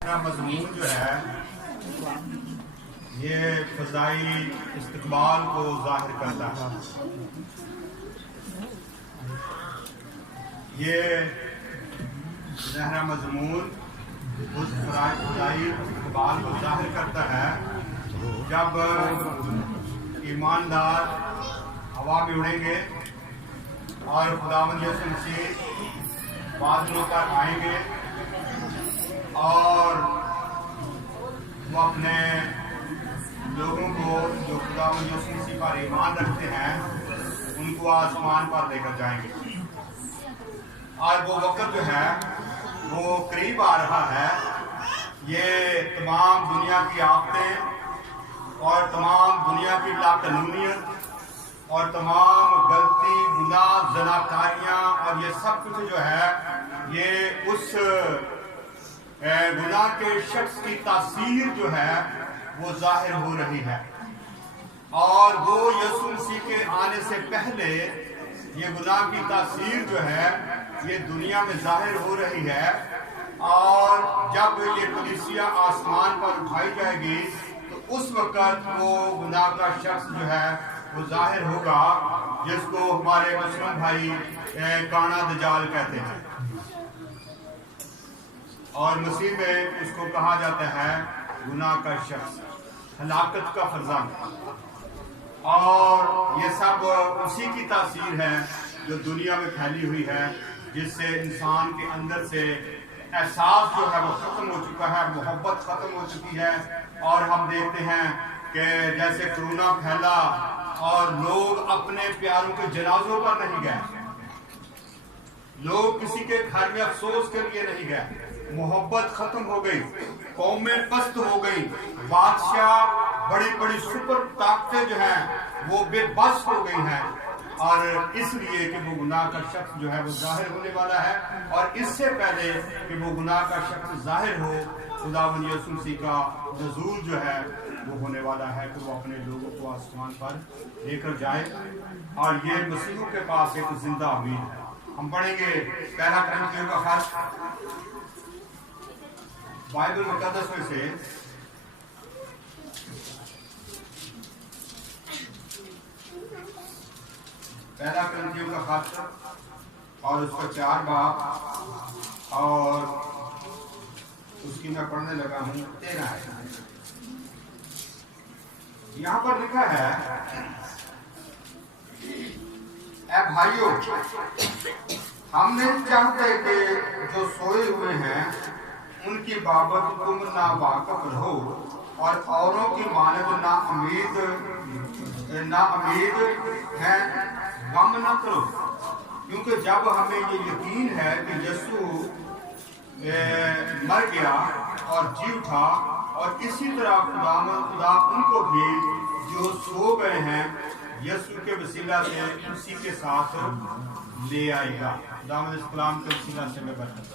मजमून जो है ये फ़ज़ाई इस्तक़बाल को ज़ाहिर करता है। ये ज़हरा मजमून उस फ़ज़ाई इस्तक़बाल को ज़ाहिर करता है जब ईमानदार हवा में उड़ेंगे और खुदावंद यीशु मसीह बादलों पर आएंगे और वो अपने लोगों को जो खुदावंद यीशु मसीह पर ईमान रखते हैं उनको आसमान पर लेकर जाएंगे। और वो वक्त जो है वो करीब आ रहा है। ये तमाम दुनिया की आफतें और तमाम दुनिया की लाकानूनियत और तमाम गलती, गुनाह, ज़नाकारियाँ और ये सब कुछ जो है ये उस गुनाह के शख्स की तासीर जो है वो जाहिर हो रही है। और वो यीशु मसीह के आने से पहले ये गुनाह की तासीर जो है ये दुनिया में जाहिर हो रही है। और जब ये कलीसिया आसमान पर उठाई जाएगी तो उस वक्त वो गुनाह का शख्स जो है वो जाहिर होगा, जिसको हमारे मुस्लिम भाई काना दजाल कहते हैं। और मसीह में उसको कहा जाता है गुनाह का शख्स, हलाकत का फरजान। और ये सब उसी की तासीर है जो दुनिया में फैली हुई है, जिससे इंसान के अंदर से एहसास जो है वो खत्म हो चुका है, मोहब्बत खत्म हो चुकी है। और हम देखते हैं कि जैसे कोरोना फैला और लोग अपने प्यारों के जनाजों पर नहीं गए, लोग किसी के घर में अफसोस के लिए नहीं गए, मोहब्बत खत्म हो गई, कौमें पस्त हो गई, बादशाह बड़ी बड़ी सुपर ताकतें जो हैं वो बेबस हो गई हैं। और इसलिए कि वो गुनाह का शख्स जो है वो जाहिर होने वाला है। और इससे पहले कि वो गुनाह का शख्स जाहिर हो, खुदावंद यीशु मसीह का नज़ूल जो है वो होने वाला है कि वो अपने लोगों को आसमान पर लेकर जाए। और ये मसीहों के पास एक जिंदा उम्मीद है। हम पढ़ेंगे पहला कुरिन्थियों का खत बाइबल मुकद्दस में से पहला कुरिन्थियों का खत और उसका 4 बाब और उसकी मैं पढ़ने लगा हूँ 13 है। यहाँ पर लिखा है, ऐ भाइयों, हम नहीं चाहते कि जो सोए हुए हैं उनकी बाबत तुम ना वाकफ रहो और औरों की मानद ना उम्मीद है गम न करो। क्योंकि जब हमें ये यकीन है कि यीशु मर गया और जी उठा, और इसी तरह खुदा उनको भी जो सो गए हैं यीशु के वसीला से उसी के साथ ले आएगा। खुदावंद इस कलाम के वसीला से मैं बरकत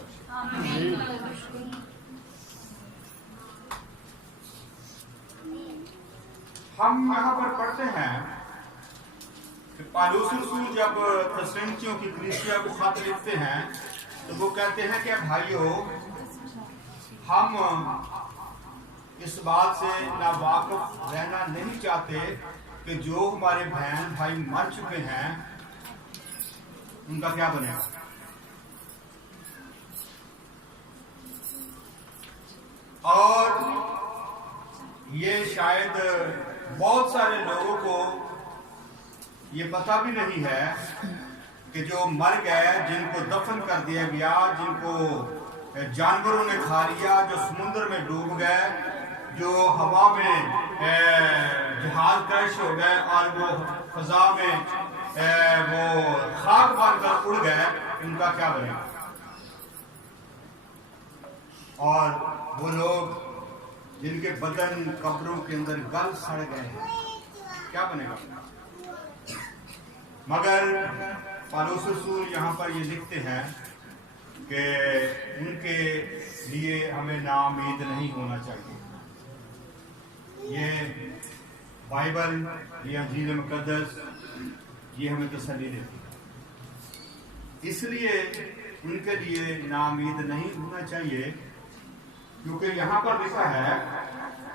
हम यहाँ पर पढ़ते हैं कि पौलुस रसूल जब थिस्सलुनीकियों की कलीसिया को खत लिखते हैं तो वो कहते हैं कि भाइयों, हम इस बात से नावाकिफ रहना नहीं चाहते कि जो हमारे बहन भाई मर चुके हैं उनका क्या बनेगा। और ये शायद बहुत सारे लोगों को ये पता भी नहीं है कि जो मर गए, जिनको दफन कर दिया गया, जिनको जानवरों ने खा लिया, जो समुद्र में डूब गए, जो हवा में जहाज क्रैश हो गए और वो फजा में वो खाक बनकर उड़ गए, उनका क्या बनेगा। और वो लोग जिनके बदन कब्रों के अंदर गल सड़ गए हैं, क्या बनेगा। मगर पौलुस रसूल यहाँ पर ये लिखते हैं कि उनके लिए हमें नाउम्मीद नहीं होना चाहिए। ये बाइबल, ये अंजील मुकद्दस, ये हमें तसल्ली देती है। इसलिए उनके लिए नाउम्मीद नहीं होना चाहिए क्योंकि यहाँ पर लिखा है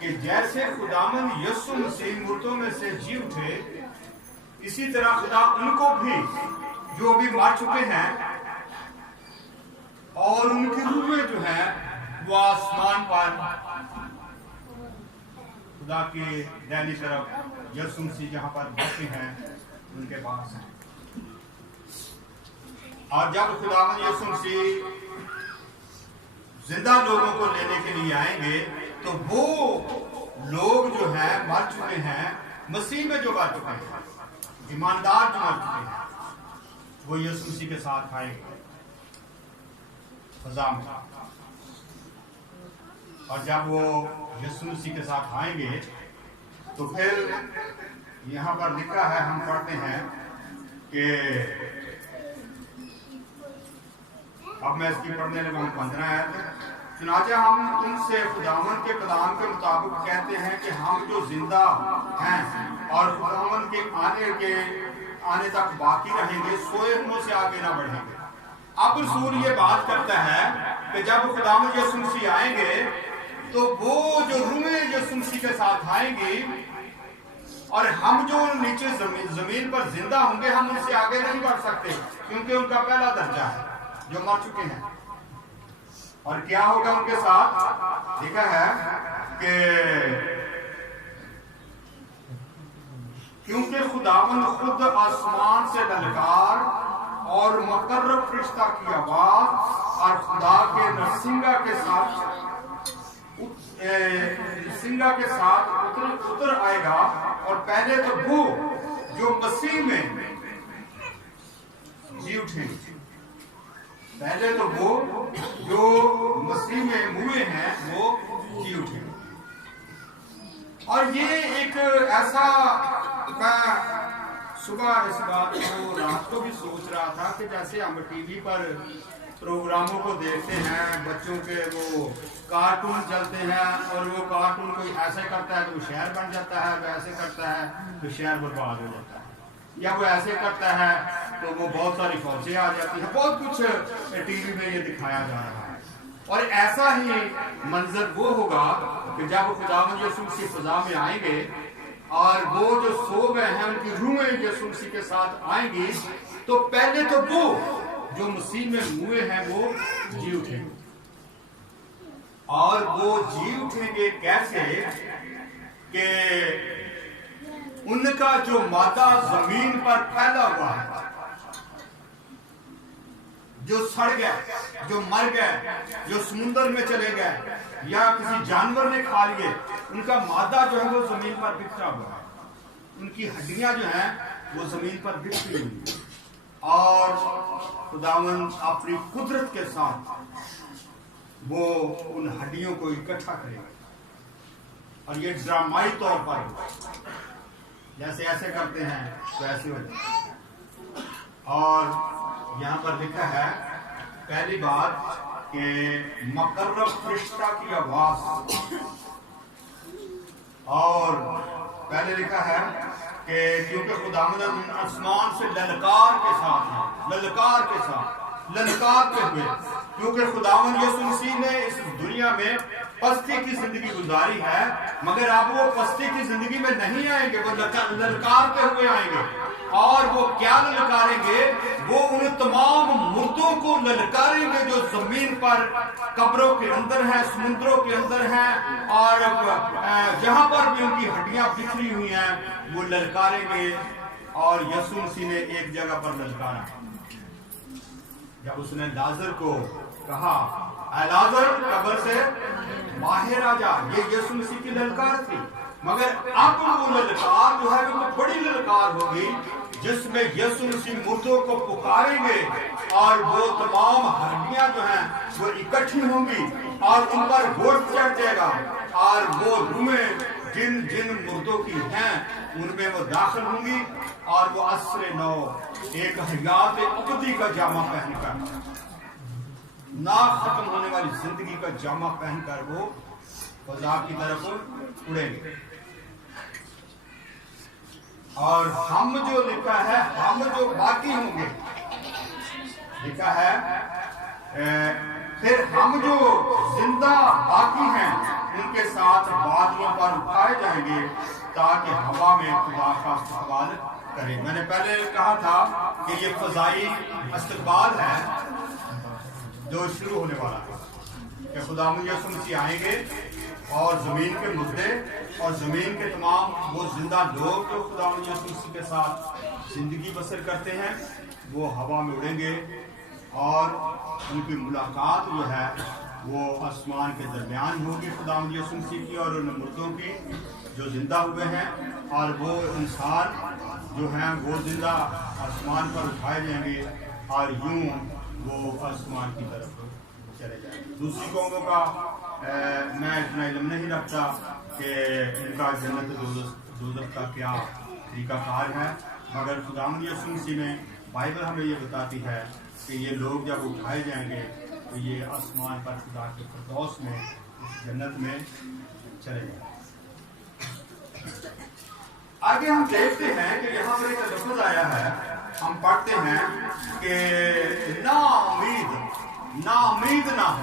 कि जैसे खुदावंद यीशु मसीह मुर्दों में से जी उठे, इसी तरह खुदा उनको भी जो भी मर चुके हैं और उनकी रूहें जो हैं वो आसमान पर खुदा की दाहिनी तरफ यीशु मसीह जहां पर बैठे हैं उनके पास हैं। और जब खुदावंद यीशु मसीह जिंदा लोगों को लेने के लिए आएंगे तो वो लोग जो हैं मर चुके हैं, मसीह में जो मर चुके हैं, ईमानदार जो मर चुके हैं, वो यीशु मसीह के साथ आएंगे फजा में। और जब वो यीशु मसीह के साथ आएंगे तो फिर यहाँ पर लिखा है, हम पढ़ते हैं कि अब मैं इसकी पढ़ने लगा हूँ 15 आयत। चुनाचे हम तुमसे खुदावन के कलाम के मुताबिक कहते हैं कि हम जो जिंदा हैं और खुदावन के आने तक बाकी रहेंगे, सोए हुओं से आगे ना बढ़ेंगे। अब रसूल ये बात करता है कि जब खुदावन यीशु मसीह आएंगे तो वो जो रूहें यीशु मसीह के साथ आएंगी और हम जो नीचे जमीन पर जिंदा होंगे, हम उनसे आगे नहीं बढ़ सकते क्योंकि उनका पहला दर्जा है जो मर चुके हैं। और क्या होगा उनके साथ? लिखा है कि क्योंकि खुदावंद खुद आसमान से ललकार और मुकर्रब फरिश्ता की आवाज और खुदा के नरसिंगा के साथ उतर आएगा। और पहले तो वो जो मसीह में जी उठेंगे, पहले तो वो जो मसीह में मुए हैं वो जी उठेंगे। और ये एक ऐसा, मैं सुबह इस बात को रात को भी सोच रहा था कि जैसे हम टीवी पर प्रोग्रामों को देखते हैं, बच्चों के वो कार्टून चलते हैं और वो कार्टून कोई ऐसे करता है तो वो शहर बन जाता है, वैसे करता है तो शहर बर्बाद हो जाता है, या वो ऐसे करता है तो वो बहुत सारी फौजें आ जाती हैं। बहुत कुछ टीवी में ये दिखाया जा रहा है। और ऐसा ही मंजर वो होगा कि जब खुदावंद यीशु मसीह फजा में आएंगे और वो जो सो गए हैं उनकी रूहें यीशु मसीह के साथ आएंगी, तो पहले तो वो जो मसीह में मुए हैं वो जी उठेंगे। और वो जी उठेंगे कैसे? कि उनका जो मादा जमीन पर फैला हुआ है, जो सड़ गए, जो मर गए, जो समुद्र में चले गए या किसी जानवर ने खा लिए, उनका मादा जो है वो जमीन पर बिखरा हुआ है, उनकी हड्डियां जो हैं वो जमीन पर बिखरी हुई है। और खुदावंद अपनी कुदरत के साथ वो उन हड्डियों को इकट्ठा करेगा। और ये ड्रामाई तौर पर जैसे ऐसे करते हैं तो ऐसे हो जाए। और यहाँ पर लिखा है पहली बात कि मुकर्रब फरिश्ता की आवाज, और पहले लिखा है कि क्योंकि खुदावंद आसमान से ललकार के साथ है, ललकार के साथ ललकारते हुए, क्योंकि खुदावंद यीशु मसीह ने इस दुनिया में पस्ती की जिंदगी गुजारी है, मगर अब वो पस्ती की जिंदगी में नहीं आएंगे, वो ललकारते हुए आएंगे। और वो क्या ललकारेंगे? वो उन तमाम मुर्दों को ललकारेंगे जो जमीन पर कब्रों के अंदर हैं, समुद्रों के अंदर हैं, और जहां पर भी उनकी हड्डियां बिखरी हुई हैं वो ललकारेंगे। और यीशु मसीह ने एक जगह पर ललकारा, जब उसने लाजर को कहा लाजर कब्र से बाहर आ जा, ये यीशु मसीह की ललकार थी। मगर अब वो ललकार जो है वो बड़ी ललकार होगी जिसमें यीशु मसीह मुर्दों को पुकारेंगे और वो तमाम हड्डियां जो हैं वो इकट्ठी होंगी और उन पर गोश्त चढ़ जाएगा और वो रूहें जिन जिन मुर्दों की हैं उनमें वो दाखिल होंगी और वो असरे नौ एक हयात अबदी का जामा पहनकर, ना खत्म होने वाली जिंदगी का जामा पहनकर वो फजा की तरफ उड़ेंगे। और हम जो लिखा है, हम जो बाकी होंगे, लिखा है फिर हम जो जिंदा बाकी हैं उनके साथ बादलों पर उठाए जाएंगे ताकि हवा में खुदा का इस्तकबाल करें। मैंने पहले कहा था कि ये फजाई इस्तकबाल है जो शुरू होने वाला है कि खुदा यीशु मसीह आएंगे और जमीन के मुद्दे और जमीन के तमाम वो जिंदा लोग जो खुदा यीशु मसीह के साथ जिंदगी बसर करते हैं वो हवा में उड़ेंगे और उनकी मुलाकात जो है वो आसमान के दरमियान होगी खुदा यीशु मसीह की और उन मुर्दों की जो जिंदा हुए हैं, और वो इंसान जो हैं वो जिंदा आसमान पर उठाए जाएंगे और यूं वो आसमान की तरफ चले जाएंगे। दूसरी कौमों का मैं इतना इल्म नहीं रखता कि इनका जन्नत दोज़ख का क्या तरीकाकार है, मगर खुदावंद यीशु मसीह में बाइबल हमें ये बताती है कि ये लोग जब उठाए जाएंगे तो ये आसमान पर खुदा के फिरदौस में उस जन्नत में चले जाएंगे। आगे हम देखते हैं कि यहाँ पर एक लफ्ज़ आया है, हम पढ़ते हैं कि ना उम्मीद ना हो।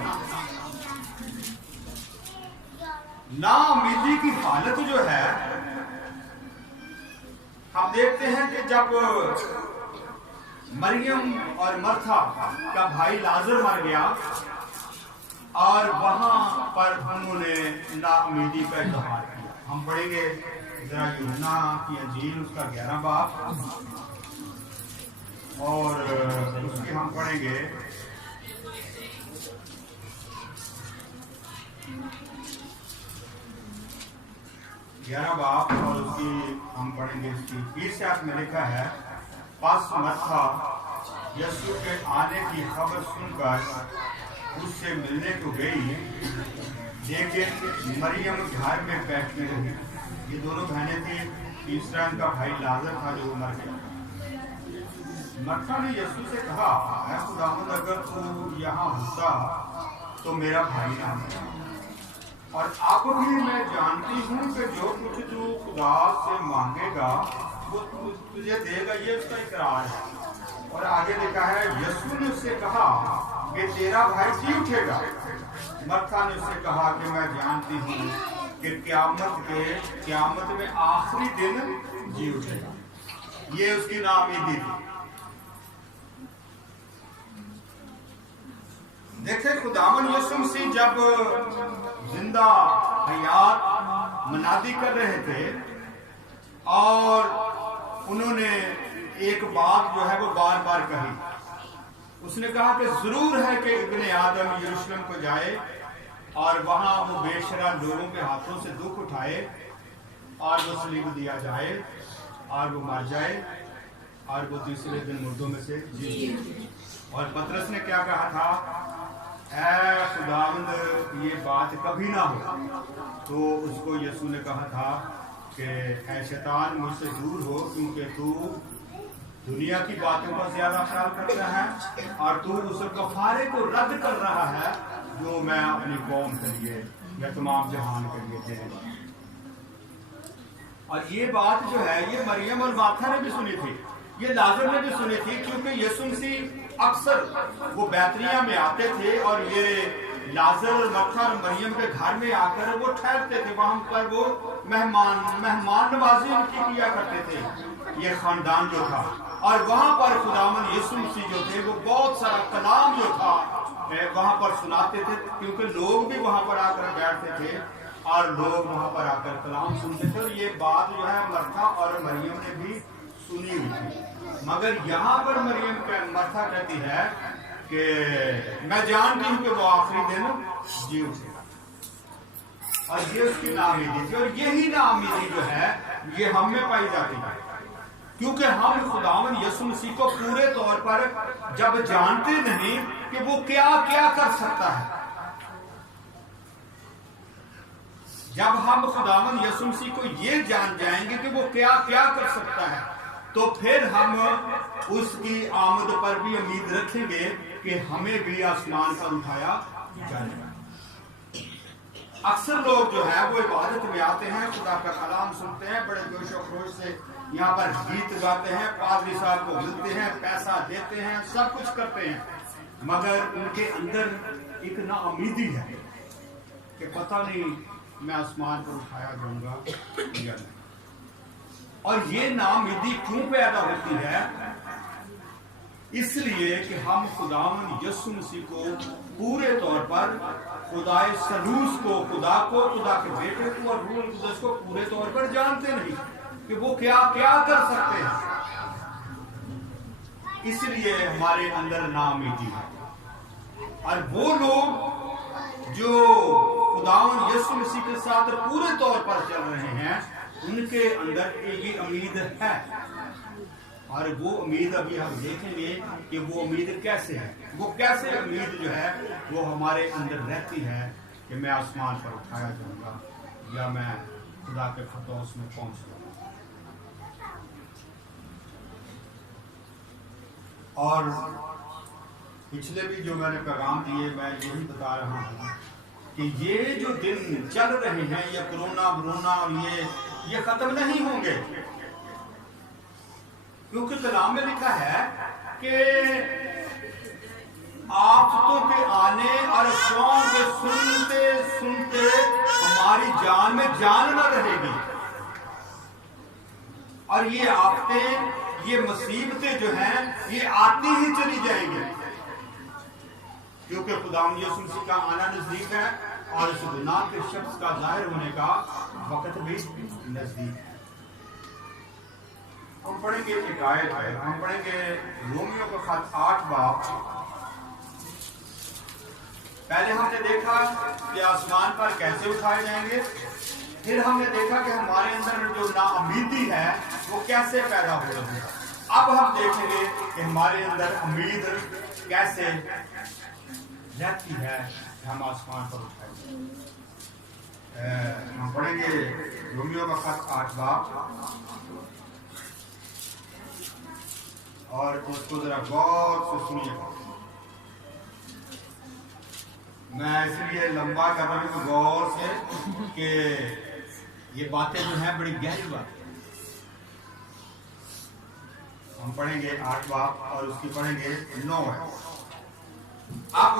ना उम्मीदी की हालत जो है हम देखते हैं कि जब मरियम और मर्था का भाई लाजर मर गया और वहां पर उन्होंने ना उम्मीदी का इज़हार किया। हम पढ़ेंगे जरा यूहन्ना की इंजील उसका 11 बाब और उसकी हम पढ़ेंगे 11 बाब और उसकी हम पढ़ेंगे इसकी 20 आयत में लिखा है, बस मर्था यीशु के आने की खबर सुनकर उससे मिलने को गई, लेकिन मरियम घर में बैठने लगी। ये दोनों बहनें थी, तीसरा इनका भाई लाजर था जो मर गया। मर्था ने यीशु से कहा, ऐ खुदावंद, अगर तू यहाँ होता तो मेरा भाई ना मरता। और अब भी मैं जानती हूँ कि जो कुछ तू खुदा से मांगेगा वो तुझे देगा, ये उसका इकरार है। और आगे लिखा है, यीशु ने उससे कहा कि तेरा भाई जी उठेगा। मर्था ने उससे कहा कि मैं जानती हूँ कि क़यामत में आखिरी दिन जी उठेगा। ये उसकी नाउमीदी थी। देखे, खुदावन यीशु मसीह जब जिंदा हयात मनादी कर रहे थे और उन्होंने एक बात जो है वो बार बार कही। उसने कहा कि जरूर है कि इब्ने आदम यरूशलेम को जाए और वहां वो बेशरा लोगों के हाथों से दुख उठाए और वो सलीब दिया जाए और वो मर जाए और वो तीसरे दिन मुर्दों में से जी। और पतरस ने क्या कहा था, ऐ खुदावंद ये बात कभी ना हो। तो उसको यीशु ने कहा था कि ऐ शैतान मुझसे दूर हो, क्योंकि तू दुनिया की बातों का ज्यादा ख्याल करता है और तू उस कफारे को रद्द कर रहा है जो मैं अपनी कौम के लिए या तमाम जहान के लिए दे रहा। और ये बात जो है ये मरियम और मार्था ने भी सुनी थी, ये लाजर ने भी सुनी थी, क्योंकि यीशु मसीह अक्सर वो बैतनिया में आते थे और ये लाजर, मर्था और मरियम के घर में आकर वो ठहरते थे। वहां पर वो मेहमान नवाजी उनकी किया करते थे, ये खानदान जो था। और वहां पर खुदावन यीशु मसीह जो थे वो बहुत सारा कलाम जो था वहां पर सुनाते थे, क्योंकि लोग भी वहां पर आकर बैठते थे और लोग वहां पर आकर कलाम सुनते थे। और ये बात जो है मर्था और मरियम ने भी सुनी हुई थी। मगर यहाँ पर मरियम मर्था कहती है कि मैं जानती हूँ कि वो आखिरी दिन जी उठेगा। और ये उसकी नाउमीदी थी। और यही नाउमीदी जो है ये हम में पाई जाती है, क्योंकि हम खुदावन यीशु मसीह को पूरे तौर पर जब जानते नहीं कि वो क्या क्या कर सकता है, जब हम खुदावन यीशु मसीह को ये जान जाएंगे कि वो क्या क्या कर सकता है, तो फिर हम उसकी आमद पर भी उम्मीद रखेंगे कि हमें भी आसमान पर उठाया जाएगा। अक्सर लोग जो है वो इबादत में आते हैं, खुदा का कलाम सुनते हैं, बड़े जोश और खरोश से यहाँ पर गीत गाते हैं, पादरी साहब को मिलते हैं, पैसा देते हैं, सब कुछ करते हैं, मगर उनके अंदर एक नाउमीदी है कि पता नहीं मैं आसमान पर उठाया जाऊंगा या नहीं। और ये नाउमीदी क्यों पैदा होती है? इसलिए कि हम खुदावंद यीशु मसीह को पूरे तौर पर, खुदाए सलूस को, खुदा के बेटे को और रूह कुदस को पूरे तौर पर जानते नहीं कि वो क्या क्या कर सकते हैं। इसलिए हमारे अंदर नाउमीदी है। और वो लोग जो खुदावंद यीशु मसीह के साथ पूरे तौर पर चल रहे हैं, उनके अंदर ये उम्मीद है। और वो उम्मीद अभी हम देखेंगे कि वो उम्मीद कैसे है। वो कैसे उम्मीद जो है वो हमारे अंदर रहती है कि मैं आसमान पर उठाया जाऊंगा या मैं खुदा के खतौस में पहुंच जाऊंगा। और पिछले भी जो मैंने पैगाम दिए, मैं यही बता रहा हूँ कि ये जो दिन चल रहे हैं, ये कोरोना वरोना और ये खत्म नहीं होंगे, क्योंकि कलाम में लिखा है कि आफतों के आने और अफवाहों के सुनते सुनते हमारी जान में जान न रहेगी। और ये आफतें, ये मुसीबतें जो हैं, ये आती ही चली जाएंगी, क्योंकि खुदावंद यीशु मसीह का आना नजदीक है और इस दुनिया के शख्स का जाहिर होने का वक्त भी नजदीक है। हम पढ़ेंगे एक आयत है, हम पढ़ेंगे रोमियो का खत 8 बाब। पहले हमने देखा कि आसमान पर कैसे उठाए जाएंगे, फिर हमने देखा कि हमारे अंदर जो नाउमीदी है वो कैसे पैदा हो रही है। अब हम देखेंगे कि हमारे अंदर उम्मीद कैसे रहती है कि हम आसमान पर उठाए जाएंगे। हम पढ़ेंगे रोमियो का खत 8 बाब और उसको जरा गौर से सुनिएगा। मैं इसलिए लंबा कर रहा हूं गौर से कि ये बातें जो हैं बड़ी गहरी बात। हम पढ़ेंगे 8 बाब और उसकी पढ़ेंगे 9 है। अब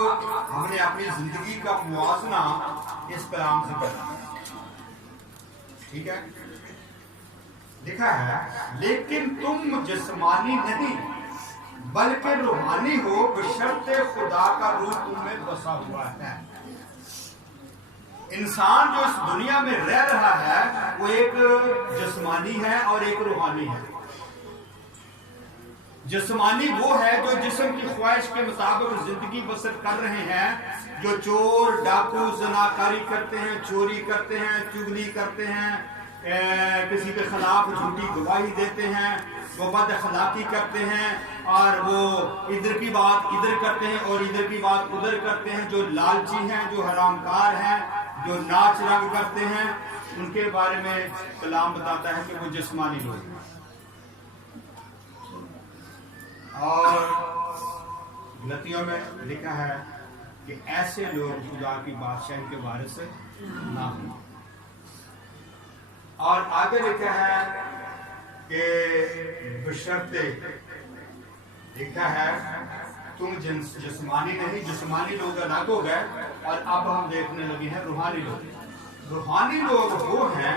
हमने अपनी जिंदगी का मुआवजा इस कलाम से करना, ठीक है? लिखा है, लेकिन तुम जिस्मानी नहीं बल्कि रूहानी हो, बशर्ते खुदा का रूह तुम में बसा हुआ है। इंसान जो इस दुनिया में रह रहा है वो एक जिस्मानी है और एक रूहानी है। जिस्मानी वो है जो जिस्म की ख्वाहिश के मुताबिक जिंदगी बसर कर रहे हैं, जो चोर डाकू जनाकारी करते हैं, चोरी करते हैं, चुगली करते हैं, किसी के खिलाफ झूठी गवाही देते हैं, वो बद अखलाकी करते हैं और वो इधर की बात इधर करते हैं और इधर की बात उधर करते हैं, जो लालची हैं, जो हरामकार हैं, जो नाच रंग करते हैं, उनके बारे में कलाम बताता है कि वो जिस्मानी लोग हैं। और गलतियों में लिखा है कि ऐसे लोग खुदा की बादशाही के वारिस ना हो। और आगे लिखा है कि बशर्ते, लिखा है तुम जिस्मानी नहीं, जिस्मानी लोग अलग हो गए और अब हम देखने लगे हैं रूहानी लोग। रूहानी लोग वो हैं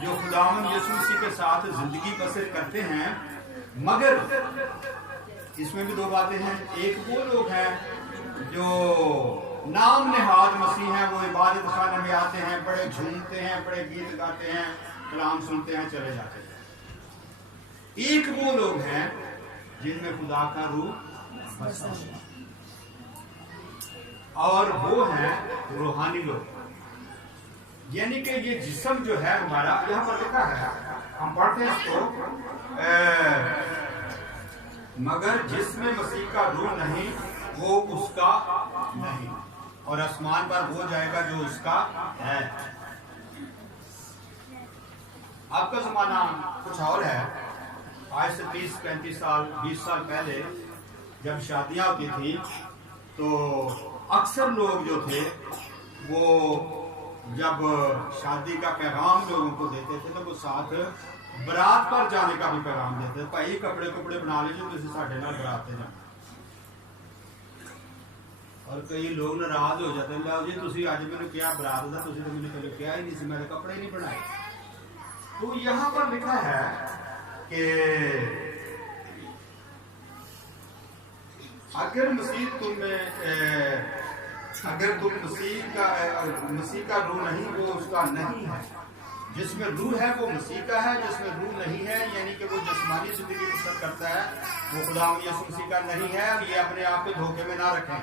जो खुदावंद यीशु मसीह के साथ जिंदगी बसर करते हैं। मगर इसमें भी 2 बातें हैं। एक वो लोग हैं जो नाम नेहाद मसीह हैं, वो इबादत खाने में आते हैं, बड़े झूमते हैं, बड़े गीत गाते हैं, कलाम सुनते हैं, चले जाते हैं। एक वो लोग हैं जिनमें खुदा का रूह बसा हुआ, और वो हैं रूहानी लोग। यानी कि ये जिस्म जो है हमारा, यहाँ पर लिखा है, हम पढ़ते हैं इसको, मगर जिसमें मसीह का रूह नहीं वो उसका नहीं, और आसमान पर वो जाएगा जो उसका है। आपका जमाना कुछ और है। आज से 30-35 साल 20 साल पहले जब शादियां होती थी तो अक्सर लोग जो थे वो जब शादी का पैगाम लोगों को देते थे तो वो साथ बरात पर जाने का भी पैगाम देते थे। भाई कपड़े बना लीजिए, किसी साढ़े नाल बरात जाना। और कई लोग नाराज हो जाते हैं, लो जी तुसी अज मैंने क्या बरात का, तुसी तो मैंने कभी क्या ही नहीं सी, मैंने कपड़े नहीं बनाए। तो यहाँ पर लिखा है कि अगर तुम मसीह का रूह नहीं, वो उसका नहीं है। जिसमें रूह है वो मसीह का है, जिसमें रूह नहीं है यानी कि वो जिस्मानी जिंदगी बसर करता है, वो खुदा यीशु मसीह का नहीं है। और ये अपने आप को धोखे में ना रखें।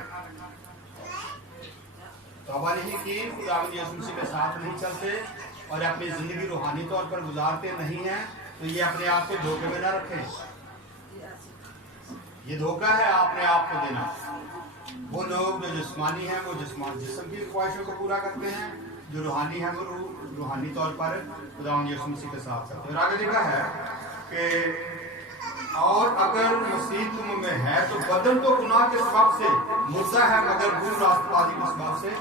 तौबा नहीं की, खुदा यीशु मसीह के साथ नहीं चलते और अपनी जिंदगी रूहानी तौर पर गुजारते नहीं हैं, तो ये अपने आप को धोखे में ना रखें। ये धोखा है अपने आप को देना। वो लोग जो जिस्मानी हैं वो जिस्म की ख्वाहिशों को पूरा करते हैं, जो रूहानी है वो रूहानी तौर पर खुदा यीशु मसीह के साथ चलते हैं। आगे लिखा है कि और अगर मसीह तुम में है तो बदन तो गुनाह के सबब से मुर्दा है, मगर रूह रास्तबाजी के सबब से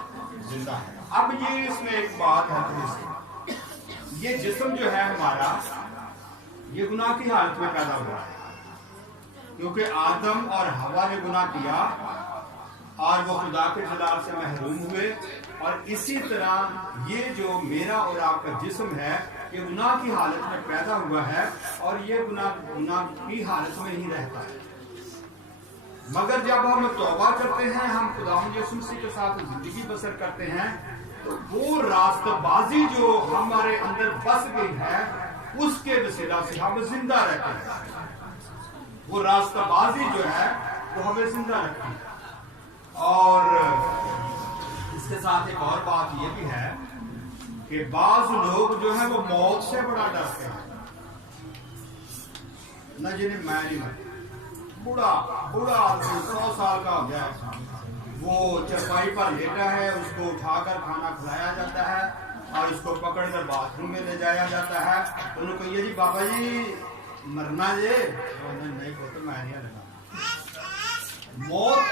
जिंदा है। अब ये इसमें एक बात है, ये जिस्म जो है हमारा, ये गुनाह की हालत में पैदा हुआ है, क्योंकि आदम और हवा ने गुनाह किया और वो खुदा के जलाल से महरूम हुए। और इसी तरह ये जो मेरा और आपका जिस्म है, ये गुनाह की हालत में पैदा हुआ है और ये गुनाह की हालत में ही रहता है। मगर जब हम तौबा करते हैं, हम खुदा यीशु मसीह के साथ जिंदगी बसर करते हैं, तो वो रास्तबाजी जो हमारे अंदर बस गई है, उसके वसीला से हम जिंदा रहते हैं। वो रास्ताबाजी जो है वो हमें जिंदा रखती है। और इसके साथ एक और बात ये भी है कि बाज लोग जो है वो मौत से बड़ा डरते हैं। न जिन्हें मैं नहीं मर, बूढ़ा आदमी 100 साल का हो गया है, वो चरपाई पर लेटा है, उसको उठाकर खाना खिलाया जाता है और उसको पकड़कर बाथरूम में ले जाया जाता है। तो उन्होंने कहिए जी बाबा जी मरना ये नहीं को, तो मैं नहीं लगा। मौत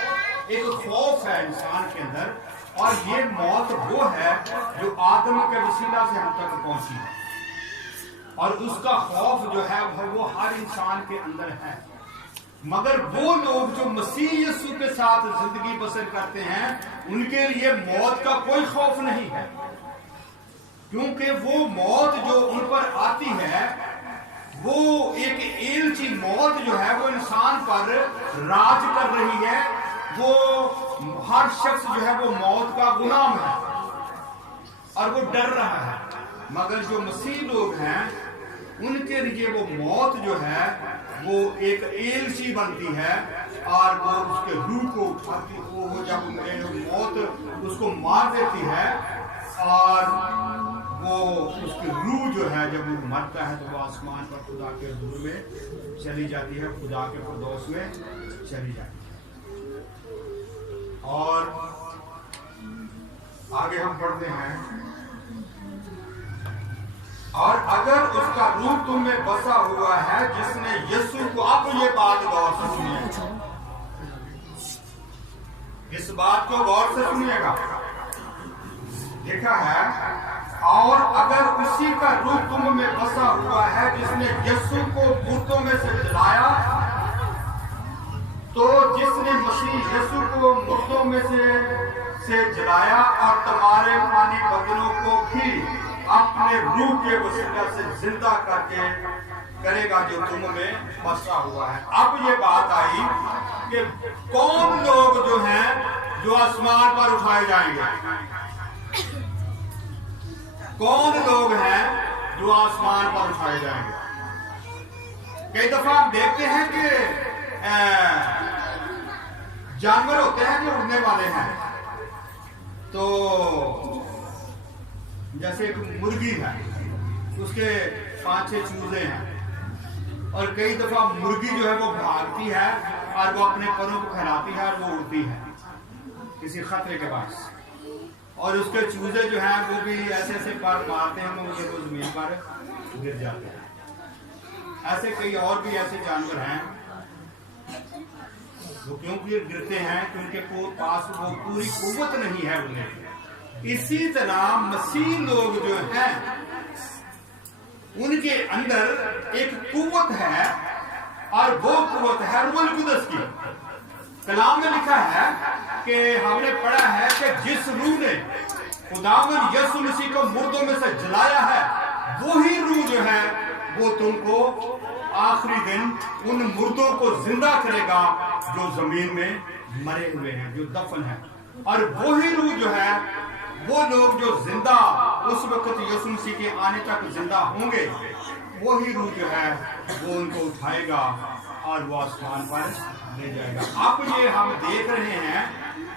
एक खौफ है इंसान के अंदर, और ये मौत वो है जो आदम के वसीला से हम तक पहुंची है, और उसका खौफ जो है वो हर इंसान के अंदर है। मगर वो लोग जो मसीह यीशु के साथ जिंदगी बसर करते हैं, उनके लिए मौत का कोई खौफ नहीं है, क्योंकि वो मौत जो उन पर आती है, वो एक एलची मौत जो है वो इंसान पर राज कर रही है। वो हर शख्स जो है वो मौत का गुलाम है और वो डर रहा है। मगर जो मसीह लोग हैं, उनके लिए वो मौत जो है वो एक एलची बनती है और वो उसके रूह को उठाती, वो जब मौत उसको मार देती है और वो उसकी रूह जो है जब वो मरता है, तो वो आसमान पर खुदा के हजूर में चली जाती है, खुदा के फिरदौस में चली जाती है। और आगे हम पढ़ते हैं, और अगर उसका रूह तुम में बसा हुआ है जिसने यीशु को, आप ये बात गौर से सुनिएगा, इस बात को गौर से सुनिएगा। लिखा है, और अगर उसी का रूह तुम में बसा हुआ है जिसने यीशु को मुर्दों में से जलाया, तो जिसने मसीह यीशु को मुर्दों में से जलाया और तुम्हारे पानी बदनों को भी अपने रूह के वसीला से जिंदा करके करेगा जो तुम में बसा हुआ है। अब ये बात आई कि कौन लोग जो हैं जो आसमान पर उठाए जाएंगे, कौन लोग हैं जो आसमान पर उठाए जाएंगे। कई दफा हम देखते हैं कि जानवर होते हैं जो उड़ने वाले हैं, तो जैसे एक मुर्गी है, उसके 5-6 चूजे हैं, और कई दफा मुर्गी जो है वो भागती है और वो अपने परों को फैलाती है और वो उड़ती है किसी खतरे के पास, और उसके चूजे जो हैं वो भी ऐसे ऐसे पर मारते हैं, वो जमीन पर गिर जाते हैं। ऐसे कई और भी ऐसे जानवर हैं वो क्यों गिरते हैं, क्योंकि पास वो पूरी कुव्वत नहीं है उन्हें। इसी तरह मसीह लोग जो हैं, उनके अंदर एक कुव्वत है, और वो कुव्वत है रूहुल कुदस की। कलाम में लिखा है कि हमने पढ़ा है कि जिस रूह ने खुदावंद यीशु मसीह को मुर्दों में से जलाया है, वही रूह जो है वो तुमको आखिरी दिन उन मुर्दों को जिंदा करेगा जो जमीन में मरे हुए हैं, जो दफन है। और वही रूह जो है, वो लोग जो जिंदा उस वक्त यीशु मसीह के आने तक जिंदा होंगे, वही रूह जो है वो उनको उठाएगा और वो आसमान पर ले जाएगा। अब ये हम देख रहे हैं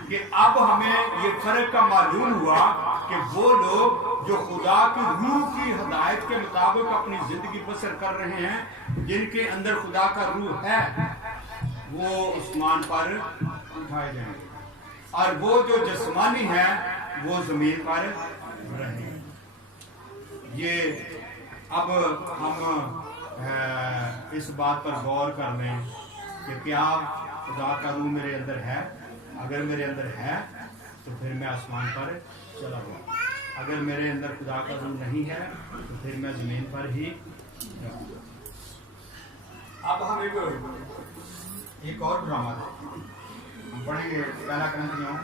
कि अब हमें ये फर्क का मालूम हुआ कि वो लोग जो खुदा की रूह की हिदायत के मुताबिक अपनी जिंदगी बसर कर रहे हैं, जिनके अंदर खुदा का रूह है, वो आसमान पर उठाए जाएंगे और वो जो जिस्मानी है वो जमीन पर रहेंगे। ये अब हम इस बात पर गौर कर लें कि क्या खुदा का रूह मेरे अंदर है। अगर मेरे अंदर है तो फिर मैं आसमान पर चला हुआ, अगर मेरे अंदर खुदा का रूह नहीं है तो फिर मैं जमीन पर ही रहूंगा। अब हम एक और ड्रामा हम पढ़ेंगे, पहला करंथियों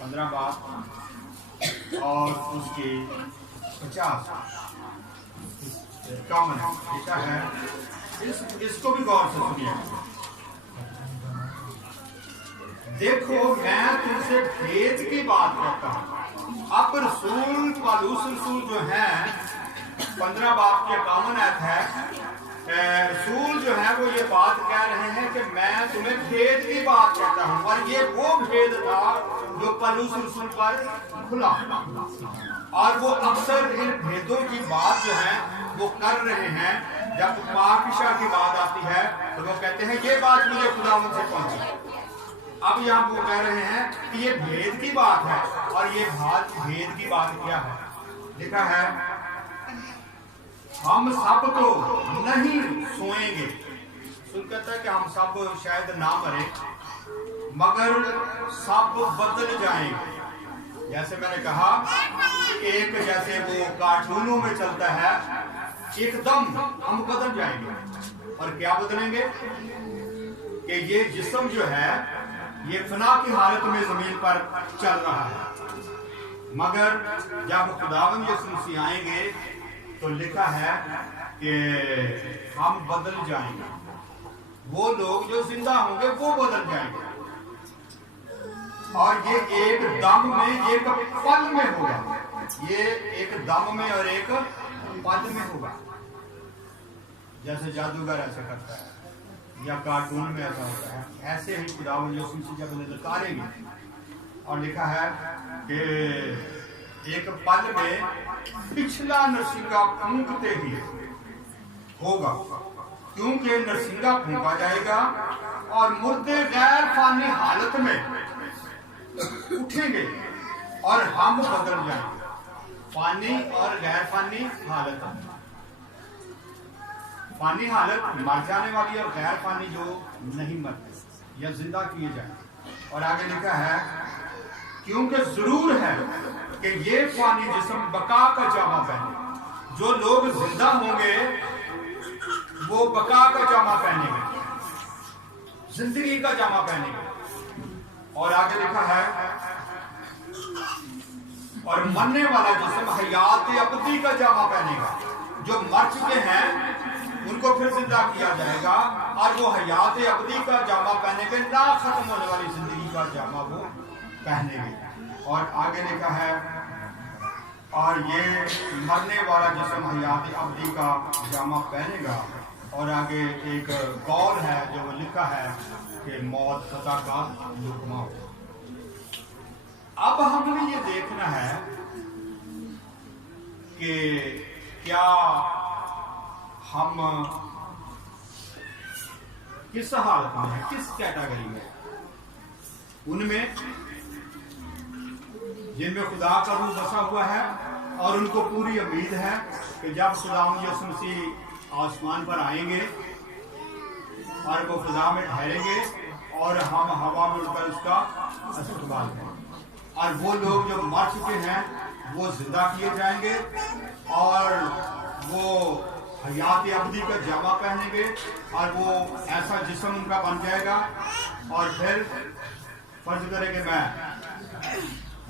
15 बाब और उसकी 50 कॉमन लिखा है। इसको भी गौर से सुनिए। देखो मैं तुमसे भेद की बात करता हूं। अब रसूल पौलुस रसूल जो है 15 बाब के 51 आयत है, रसूल जो है वो ये बात कह रहे हैं कि मैं तुम्हें भेद की बात करता हूं। और ये वो भेद था जो पौलुस रसूल पर खुला, और वो अक्सर इन भेदों की बात जो है वो कर रहे हैं। जब पाकशाह की बात आती है तो वो कहते हैं ये बात मुझे खुदावंद से पहुंची। अब यहाँ वो कह रहे हैं कि ये भेद की बात है, और ये भेद की बात क्या है? लिखा है हम सब तो नहीं सोएंगे। सुन कहता है कि हम सब शायद ना मरे, मगर सब बदल जाएंगे। जैसे मैंने कहा एक जैसे वो कार्टूनों में चलता है, एकदम हम बदल जाएंगे। और क्या बदलेंगे कि ये जिस्म जो है ये फना की हालत में जमीन पर चल रहा है, मगर जब खुदावंद यीशु मसीह आएंगे तो लिखा है कि हम बदल जाएंगे। वो लोग जो जिंदा होंगे वो बदल जाएंगे, और ये एक दम में, एक पल में होगा। ये एक दम में और एक पल में होगा। जैसे जादूगर ऐसा करता है या कार्टून में ऐसा होता है, ऐसे ही खुदावंद यीशु मसीह जब ललकारेंगे, और लिखा है कि एक पल में पिछला नरसिंगा फूंकते ही होगा, क्योंकि नरसिंगा फूंका जाएगा और मुर्दे गैर फानी हालत में उठेंगे और हम बदल जाएंगे। फानी और गैर फानी हालत, फानी हालत मर जाने वाली और गैर फानी जो नहीं मरते या जिंदा किए जाएंगे। और आगे लिखा है क्योंकि जरूर है कि ये फानी जिस्म बका का जामा पहने। जो लोग जिंदा होंगे वो बका का जामा पहनेंगे, जिंदगी का जामा पहनेंगे। और आगे लिखा है और मरने वाला जिस्म हयात अबदी का जामा पहनेगा। जो मर चुके हैं उनको फिर जिंदा किया जाएगा, और वो हयात अबदी का जामा पहनेंगे, ना खत्म होने वाली जिंदगी का जामा वो पहनेंगे। और आगे लिखा है और ये मरने वाला जिस्म हयात अबदी का जामा पहनेगा। और आगे एक कौल है जो वो लिखा है कि मौत खता का लुकमा हो। अब हमें ये देखना है कि क्या हम किस हालत में है, किस कैटेगरी में, उनमें जिनमें खुदा का रूह बसा हुआ है और उनको पूरी उम्मीद है कि जब खुदावंद यीशु मसीह आसमान पर आएंगे और वो खुदा में ठहरेंगे और हम हवा में उड़कर उसका इस्तकबाल करेंगे। और वो लोग जो मर चुके हैं वो जिंदा किए जाएंगे और वो हयात अब्दी का जामा पहनेंगे और वो ऐसा जिस्म उनका बन जाएगा। और फिर फर्ज करेंगे मैं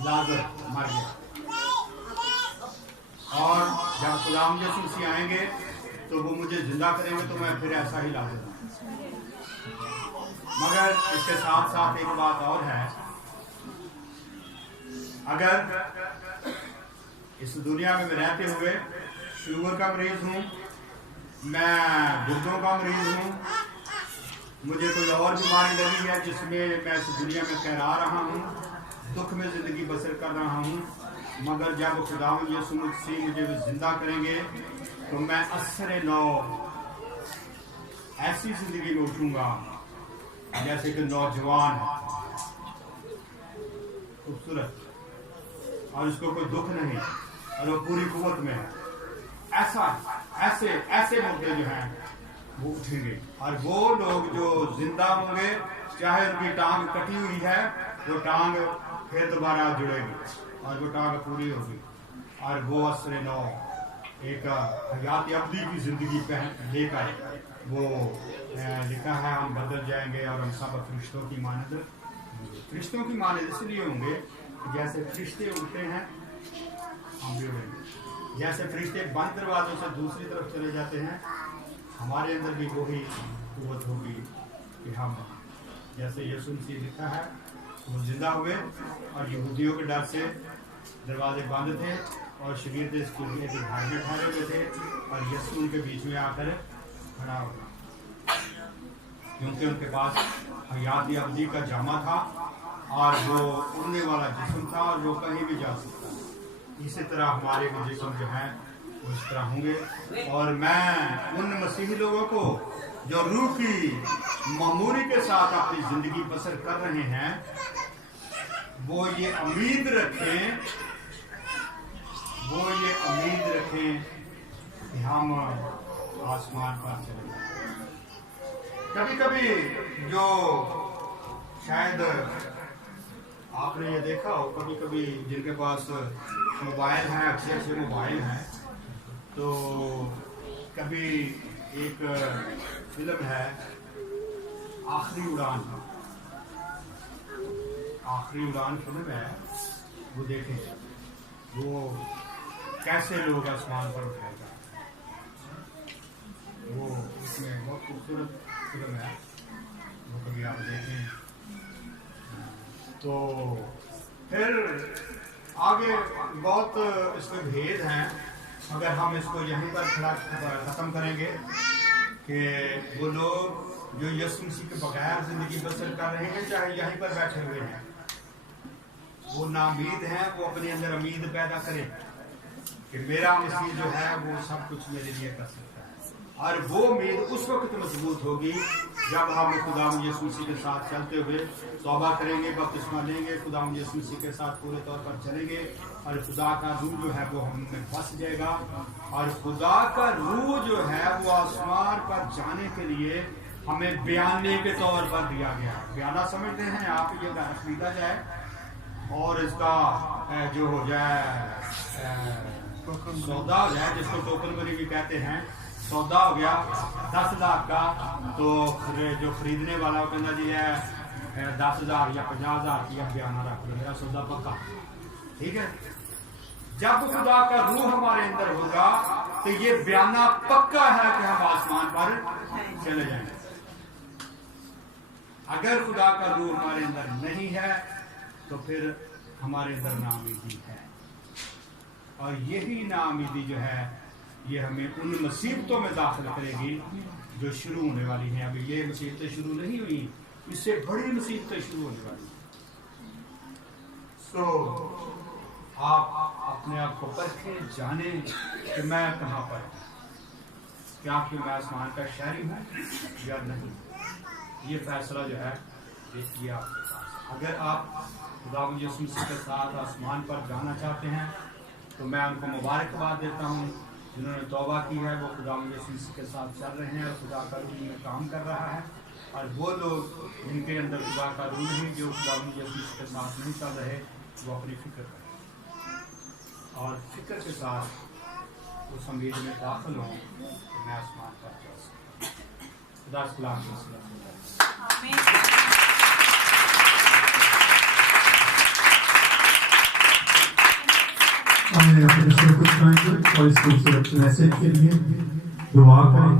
लाजर मर गया, और जब गुलाम यीशु मसीह आएंगे तो वो मुझे जिंदा करेंगे तो मैं फिर ऐसा ही लाजर हूँ। मगर इसके साथ साथ एक बात और है, अगर इस दुनिया में मैं रहते हुए शुगर का मरीज हूँ, मैं गुर्दों का मरीज हूँ, मुझे कोई और बीमारी लगी है जिसमें मैं इस दुनिया में ठहरा रहा हूँ, दुख में जिंदगी बसर कर रहा हूँ, मगर जब खुदावंद यीशु मसीह मुझे जिंदा करेंगे तो मैं असरे नौ ऐसी जिंदगी में उठूंगा जैसे कि नौजवान है, खूबसूरत, और उसको कोई दुख नहीं, और वो पूरी कुव्वत में है। ऐसे ऐसे मुद्दे जो हैं वो उठेंगे, और वो लोग जो जिंदा होंगे, चाहे उनकी टांग कटी हुई है, वो टांग फिर दोबारा जुड़ेगी और वो टांग पूरी होगी, और वो असरे नौ एक हयात अब्दी की जिंदगी लेकर वो लिखा है हम बदल जाएंगे और हम सब फरिश्तों की मानद होंगे। फरिश्तों की मानद इसलिए होंगे जैसे फरिश्ते उड़ते हैं हम भी उड़ेंगे, जैसे फरिश्ते बंद दरवाजों से दूसरी तरफ चले जाते हैं, हमारे अंदर भी वही कुव्वत होगी कि हम जैसे यीशु मसीह लिखा है वो जिंदा हुए और यहूदियों के डर से दरवाजे बंद थे और शरीर के स्कूल में ठहरे हुए थे, और यीशु उनके बीच में आकर खड़ा होगा, क्योंकि उनके पास हयात अब्दी का जामा था और वो उड़ने वाला जिस्म था और वो कहीं भी जा सकता है। इसी तरह हमारे भी जिस्म जो हैं वो इस तरह होंगे। और मैं उन मसीही लोगों को जो रूह की मामूरी के साथ अपनी जिंदगी बसर कर रहे हैं, वो ये उम्मीद रखें कि हम आसमान पर चले। कभी कभी जो शायद आपने ये देखा हो, कभी कभी जिनके पास मोबाइल हैं, अच्छे मोबाइल हैं, तो कभी एक फिल्म है आखिरी उड़ान फिल्म है, वो देखें, वो कैसे लोग आसमान पर उठाएगा, वो इसमें बहुत खूबसूरत फिल्म है, वो कभी आप देखें। तो फिर आगे बहुत इसमें भेद हैं, अगर हम इसको यहीं पर खड़ा ख़त्म करेंगे कि वो लोग जो यीशु मसीह के बगैर ज़िंदगी बसर कर रहे हैं, चाहे यहीं पर बैठे हुए हैं, वो नाउमीद हैं, वो अपने अंदर उम्मीद पैदा करें कि मेरा मसीह जो है वो सब कुछ मेरे लिए कर सकता है, और वो उम्मीद उस वक्त मजबूत होगी जब हम खुदावंद यीशु मसीह के साथ चलते हुए तौबा करेंगे, बपतिस्मा लेंगे, खुदावंद यीशु मसीह के साथ पूरे तौर पर चलेंगे, और खुदा का रूह जो है वो हम में बस जाएगा। और खुदा का रूह जो है वो आसमान पर जाने के लिए हमें बयाने के तौर पर दिया गया। बयाना समझते हैं आप, ये खरीदा जाए और इसका जो हो जाए सौदा हो जाए, जिसको टोकन मनी भी कहते हैं, सौदा हो गया 10 लाख का, तो जो खरीदने वाला वो कहना जी है 10,000 या 50,000 की बयाना रख लो, मेरा सौदा पक्का। ठीक है, जब खुदा का रूह हमारे अंदर होगा तो ये बयाना पक्का है कि हम आसमान पर चले जाएंगे। अगर खुदा का रूह हमारे अंदर नहीं है तो फिर हमारे अंदर नाउमीदी है, और यही नाउमीदी जो है ये हमें उन मुसीबतों में दाखिल करेगी जो शुरू होने वाली हैं। अभी ये मुसीबतें शुरू नहीं हुई, इससे बड़ी मुसीबतें शुरू होने वाली। आप अपने आप को परखें, जाने कि मैं कहाँ पर हूँ, क्या कि मैं आसमान का शहरी हूँ या नहीं। ये फैसला जो है ये किया आपके पास। अगर आप खुदावंद यीशु मसीह के साथ आसमान पर जाना चाहते हैं तो मैं उनको मुबारकबाद देता हूँ जिन्होंने तौबा की है, वो खुदावंद यीशु मसीह के साथ चल रहे हैं और खुदा का रूह में काम कर रहा है। और वो लोग जिनके अंदर खुदा का रूह नहीं, जो खुदावंद यीशु मसीह के साथ नहीं चल रहे, वो अपनी फिक्र करें और फिक्र के साथ उस उम्मीद में दाखिल हूँ कि मैं आसमान पर जा सकूँ। खुदा सलाम। हमने अपने सब कुछ और इस खूबसूरत मैसेज के लिए दुआ करें।